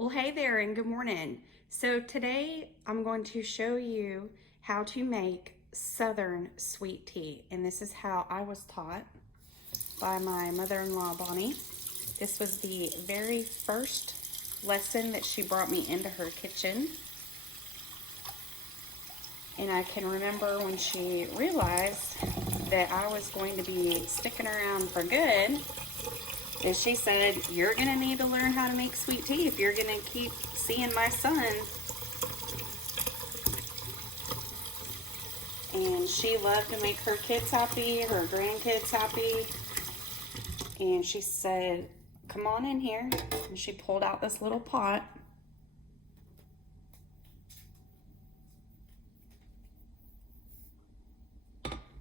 Well, hey there and good morning. So today I'm going to show you how to make Southern sweet tea. And this is how I was taught by my mother-in-law, Bonnie. This was the very first lesson that she brought me into her kitchen. And I can remember when she realized that I was going to be sticking around for good. And she said, you're gonna need to learn how to make sweet tea if you're gonna keep seeing my son. And she loved to make her kids happy, her grandkids happy. And she said, come on in here. And she pulled out this little pot.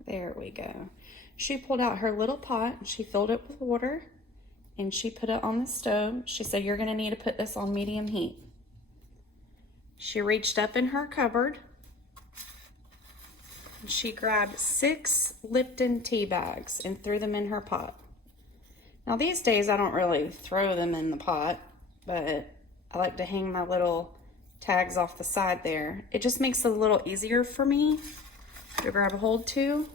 There we go. She pulled out her little pot and she filled it with water. And she put it on the stove. She said, you're gonna need to put this on medium heat. She reached up in her cupboard. And she grabbed 6 Lipton tea bags and threw them in her pot. Now these days I don't really throw them in the pot, but I like to hang my little tags off the side there. It just makes it a little easier for me to grab a hold to.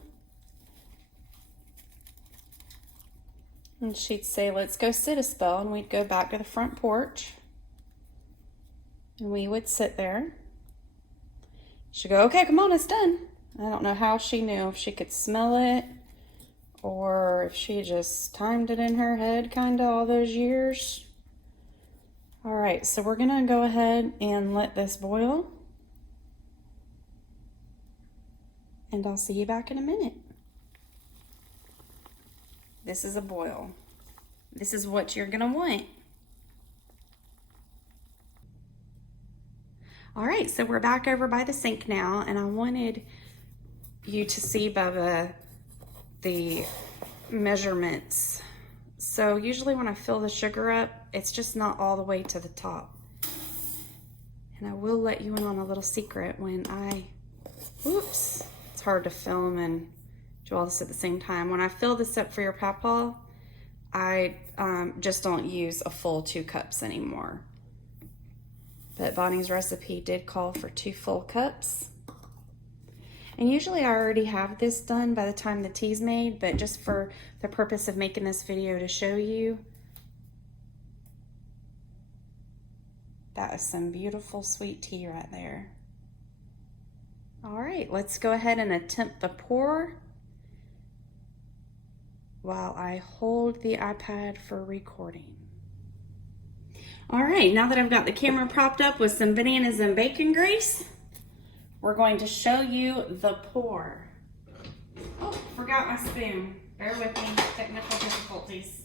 And she'd say, let's go sit a spell, and we'd go back to the front porch. And we would sit there. She'd go, okay, come on, it's done. I don't know how she knew, if she could smell it, or if she just timed it in her head kind of all those years. All right, so we're gonna go ahead and let this boil. And I'll see you back in a minute. This is a boil. This is what you're gonna want. All right, so we're back over by the sink now, and I wanted you to see, Bubba, the measurements. So usually when I fill the sugar up, it's just not all the way to the top. And I will let you in on a little secret when whoops, it's hard to film and do all this at the same time. When I fill this up for your Papaw, I just don't use a full 2 cups anymore. But Bonnie's recipe did call for 2 full cups. And usually I already have this done by the time the tea's made, but just for the purpose of making this video to show you, that is some beautiful sweet tea right there. All right, let's go ahead and attempt the pour while I hold the iPad for recording. All right, now that I've got the camera propped up with some bananas and bacon grease, we're going to show you the pour. Oh, forgot my spoon. Bear with me, technical difficulties.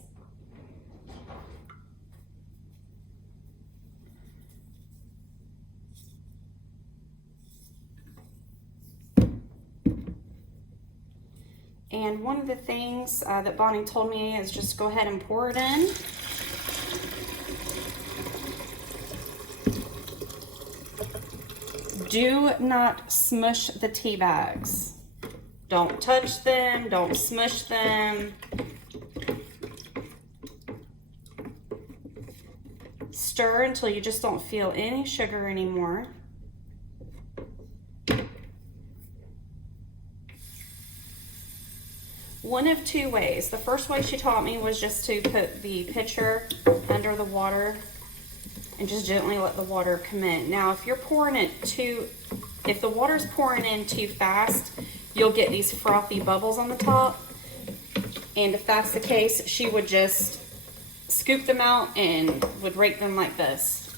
And one of the things that Bonnie told me is just go ahead and pour it in. Do not smush the tea bags. Don't touch them, don't smush them. Stir until you just don't feel any sugar anymore. One of 2 ways. The first way she taught me was just to put the pitcher under the water and just gently let the water come in. Now, if you're pouring it if the water's pouring in too fast, you'll get these frothy bubbles on the top. And if that's the case, she would just scoop them out and would rake them like this.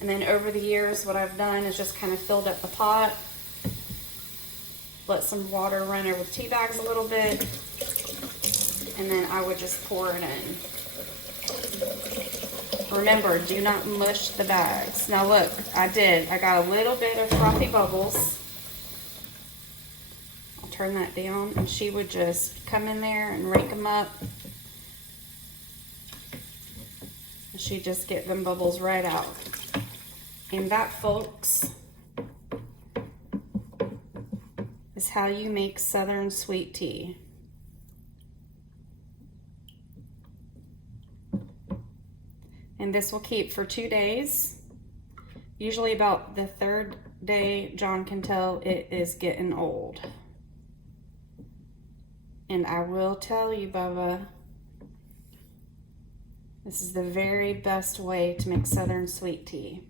And then over the years, what I've done is just kind of filled up the pot, let some water run over the tea bags a little bit, and then I would just pour it in. Remember, do not mush the bags. Now look, I got a little bit of frothy bubbles. I'll turn that down, and she would just come in there and rake them up. And she'd just get them bubbles right out. And that, folks, is how you make Southern sweet tea. And this will keep for 2 days. Usually about the 3rd day, John can tell it is getting old. And I will tell you, Bubba, this is the very best way to make Southern sweet tea.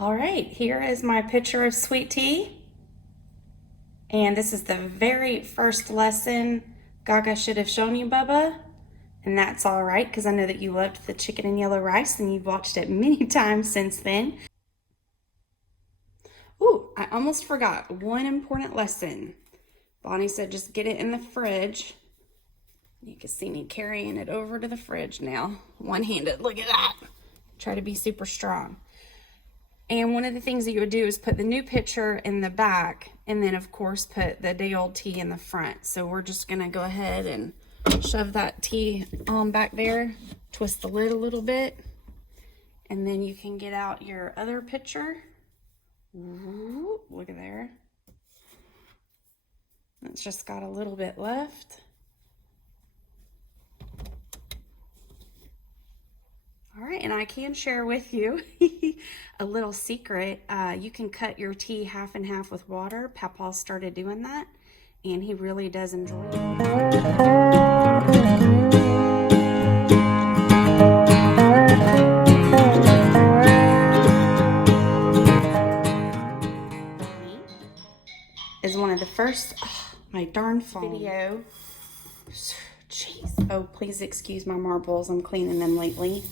All right, here is my pitcher of sweet tea. And this is the very first lesson Gaga should have shown you, Bubba. And that's all right, because I know that you loved the chicken and yellow rice and you've watched it many times since then. Ooh, I almost forgot one important lesson. Bonnie said just get it in the fridge. You can see me carrying it over to the fridge now. One-handed, look at that. Try to be super strong. And one of the things that you would do is put the new pitcher in the back, and then of course put the day old tea in the front. So we're just gonna go ahead and shove that tea on back there, twist the lid a little bit, and then you can get out your other pitcher. Ooh, look at there. It's just got a little bit left. All right, and I can share with you a little secret. You can cut your tea half and half with water. Papaw started doing that, and he really does enjoy it. Is one of the first, my darn phone video. Jeez. Oh, please excuse my marbles. I'm cleaning them lately.